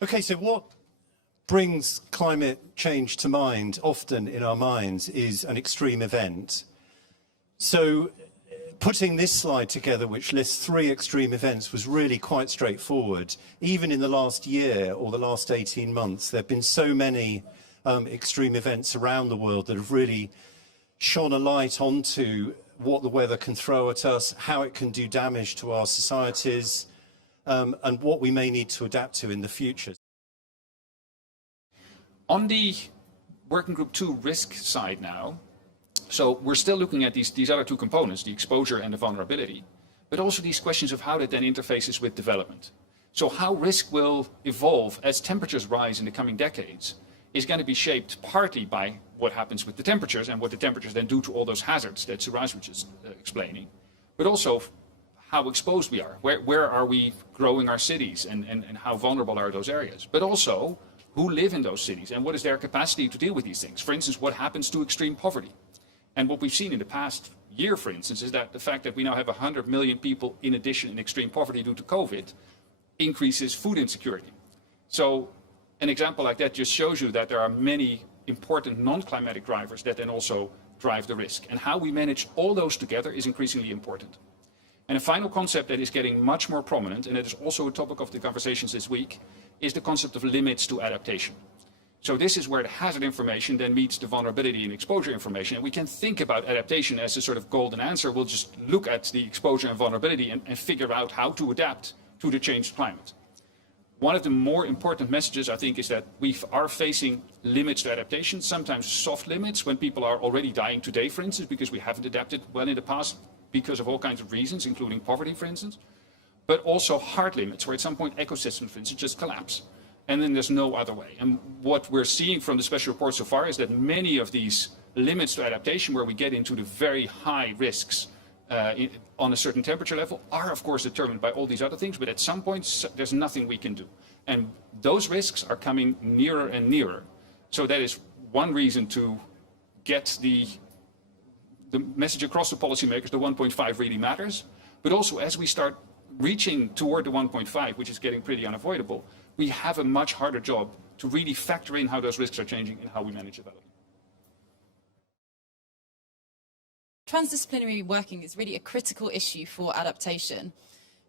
Okay, so what brings climate change to mind, often in our minds, is an extreme event. So putting this slide together, which lists 3 extreme events, was really quite straightforward. Even in the last year or the last 18 months, there have been so many extreme events around the world that have really shone a light onto what the weather can throw at us, how it can do damage to our societies, and what we may need to adapt to in the future. On the Working Group 2 risk side now, so we're still looking at these other 2 components, the exposure and the vulnerability, but also these questions of how that then interfaces with development. So how risk will evolve as temperatures rise in the coming decades is going to be shaped partly by what happens with the temperatures and what the temperatures then do to all those hazards that Suraj was just explaining, but also how exposed we are. Where are we growing our cities and how vulnerable are those areas? But also who live in those cities and what is their capacity to deal with these things? For instance, what happens to extreme poverty? And what we've seen in the past year, for instance, is that the fact that we now have 100 million people in addition in extreme poverty due to COVID increases food insecurity. So an example like that just shows you that there are many important non-climatic drivers that then also drive the risk. And how we manage all those together is increasingly important. And a final concept that is getting much more prominent, and it is also a topic of the conversations this week, is the concept of limits to adaptation. So this is where the hazard information then meets the vulnerability and exposure information. And we can think about adaptation as a sort of golden answer. We'll just look at the exposure and vulnerability and figure out how to adapt to the changed climate. One of the more important messages, I think, is that we are facing limits to adaptation, sometimes soft limits when people are already dying today, for instance, because we haven't adapted well in the past because of all kinds of reasons, including poverty, for instance, but also hard limits, where at some point ecosystems, for instance, just collapse. And then there's no other way. And what we're seeing from the special report so far is that many of these limits to adaptation, where we get into the very high risks on a certain temperature level, are of course determined by all these other things, but at some point there's nothing we can do. And those risks are coming nearer and nearer. So that is one reason to get the message across to policymakers, the 1.5 really matters. But also as we start reaching toward the 1.5, which is getting pretty unavoidable, we have a much harder job to really factor in how those risks are changing and how we manage development. Transdisciplinary working is really a critical issue for adaptation.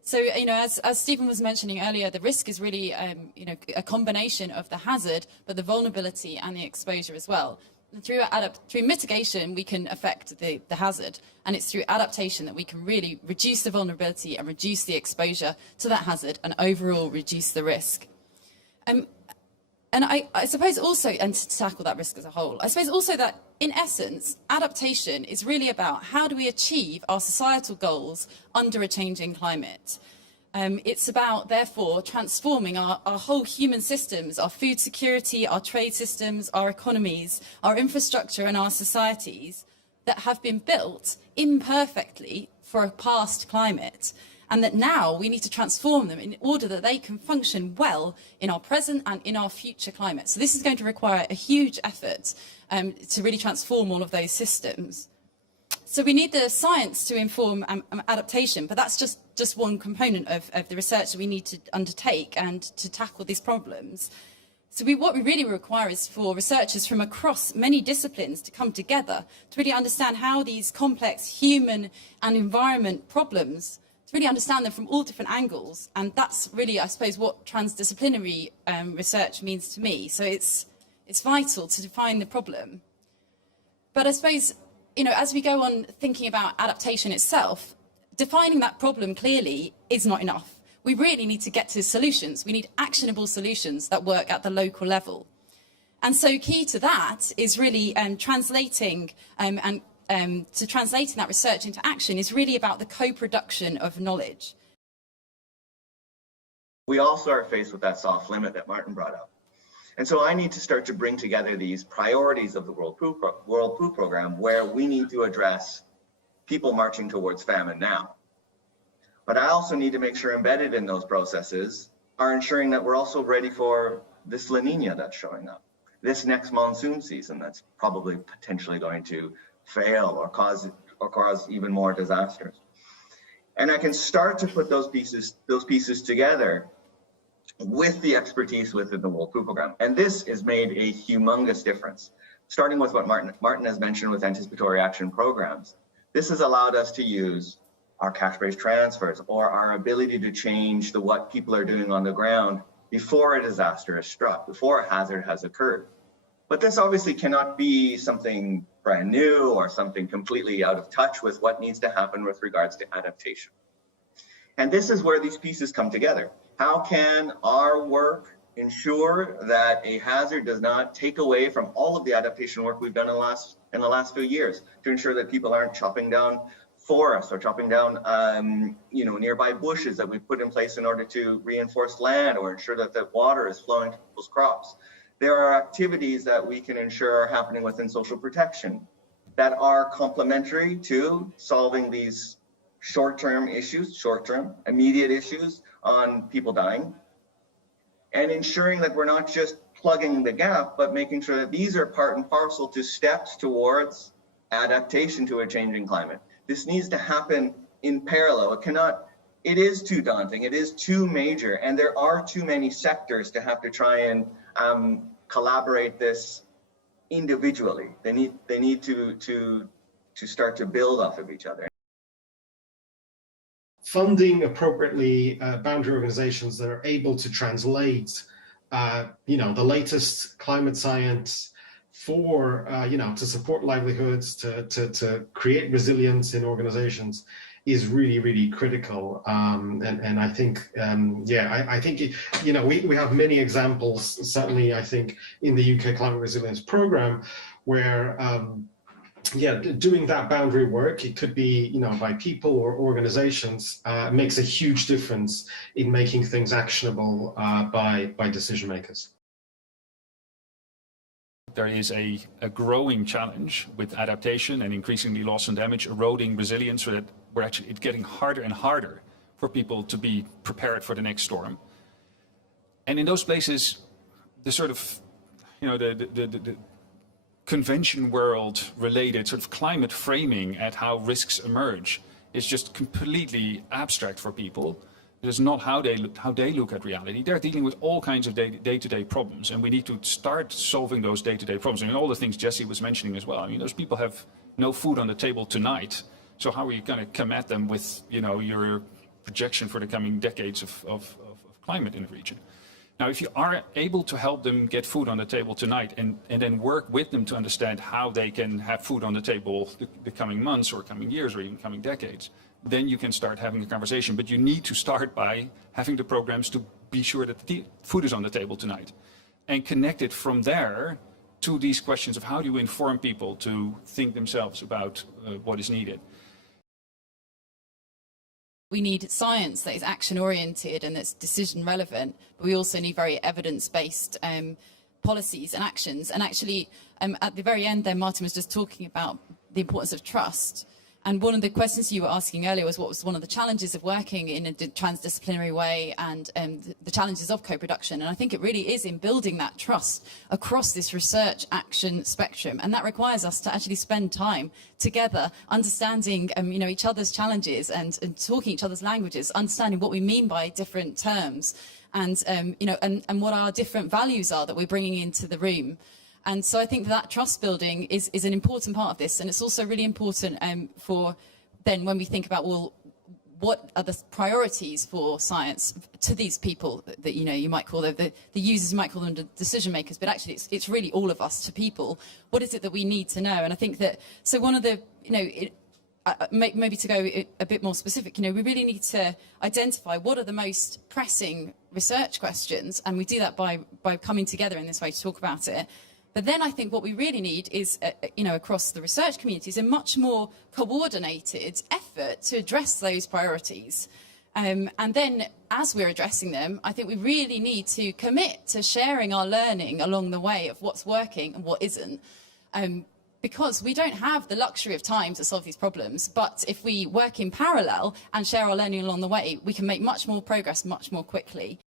So, as Stephen was mentioning earlier, the risk is really, a combination of the hazard, but the vulnerability and the exposure as well. And through mitigation, we can affect the hazard, and it's through adaptation that we can really reduce the vulnerability and reduce the exposure to that hazard and overall reduce the risk. And I suppose also, and to tackle that risk as a whole, I suppose also that in essence, adaptation is really about how do we achieve our societal goals under a changing climate. It's about, therefore, transforming our whole human systems, our food security, our trade systems, our economies, our infrastructure and our societies that have been built imperfectly for a past climate, and that now we need to transform them in order that they can function well in our present and in our future climate. So this is going to require a huge effort to really transform all of those systems. So we need the science to inform adaptation, but that's just one component of the research that we need to undertake and to tackle these problems. So what we really require is for researchers from across many disciplines to come together to really understand how these complex human and environment problems, to really understand them from all different angles. And that's really, I suppose, what transdisciplinary research means to me. So it's vital to define the problem. But I suppose, as we go on thinking about adaptation itself, defining that problem clearly is not enough. We really need to get to solutions. We need actionable solutions that work at the local level. And so key to that is really translating that research into action is really about the co-production of knowledge. We also are faced with that soft limit that Maarten brought up. And so I need to start to bring together these priorities of the World Food Program, where we need to address people marching towards famine now. But I also need to make sure embedded in those processes are ensuring that we're also ready for this La Nina that's showing up, this next monsoon season that's probably potentially going to fail or cause even more disasters. And I can start to put those pieces together with the expertise within the World Food Programme. And this has made a humongous difference. Starting with what Maarten has mentioned with anticipatory action programs, this has allowed us to use our cash-based transfers or our ability to change what people are doing on the ground before a disaster has struck, before a hazard has occurred. But this obviously cannot be something brand new or something completely out of touch with what needs to happen with regards to adaptation. And this is where these pieces come together. How can our work ensure that a hazard does not take away from all of the adaptation work we've done in the last few years to ensure that people aren't chopping down forests or chopping down nearby bushes that we've put in place in order to reinforce land or ensure that the water is flowing to people's crops. There are activities that we can ensure are happening within social protection that are complementary to solving these short-term issues, immediate issues on people dying, and ensuring that we're not just plugging the gap, but making sure that these are part and parcel to steps towards adaptation to a changing climate. This needs to happen in parallel. It is too daunting, it is too major, and there are too many sectors to have to try and collaborate this individually. They need to start to build off of each other. Funding appropriately boundary organizations that are able to translate the latest climate science for to support livelihoods, to create resilience in organizations is really, really critical. And I think I think we have many examples, certainly I think in the UK Climate Resilience Programme, where doing that boundary work, it could be by people or organizations, makes a huge difference in making things actionable by decision makers. There is a growing challenge with adaptation and increasingly loss and damage, eroding resilience, so that it's getting harder and harder for people to be prepared for the next storm. And in those places, the sort of, the convention world related sort of climate framing at how risks emerge is just completely abstract for people. It is not how they look at reality. They're dealing with all kinds of day-to-day problems, and we need to start solving those day-to-day problems. I mean, all the things Jesse was mentioning as well. I mean, those people have no food on the table tonight. So how are you going to come at them with, your projection for the coming decades of climate in the region? Now, if you are able to help them get food on the table tonight and then work with them to understand how they can have food on the table the coming months or coming years or even coming decades, then you can start having a conversation. But you need to start by having the programs to be sure that the food is on the table tonight and connect it from there to these questions of how do you inform people to think themselves about what is needed. We need science that is action-oriented and that's decision-relevant, but we also need very evidence-based policies and actions. And actually, at the very end there, Maarten was just talking about the importance of trust. And one of the questions you were asking earlier was what was one of the challenges of working in a transdisciplinary way and the challenges of co-production. And I think it really is in building that trust across this research action spectrum. And that requires us to actually spend time together understanding each other's challenges and talking each other's languages, understanding what we mean by different terms and, and what our different values are that we're bringing into the room. And so I think that trust building is an important part of this. And it's also really important for then when we think about, well, what are the priorities for science to these people that, you might call the users, you might call them the decision makers, but actually it's really all of us to people. What is it that we need to know? And I think that, so one of the, maybe to go a bit more specific, we really need to identify what are the most pressing research questions. And we do that by coming together in this way to talk about it. But then I think what we really need is, across the research communities, a much more coordinated effort to address those priorities. And then as we're addressing them, I think we really need to commit to sharing our learning along the way of what's working and what isn't. Because we don't have the luxury of time to solve these problems. But if we work in parallel and share our learning along the way, we can make much more progress much more quickly.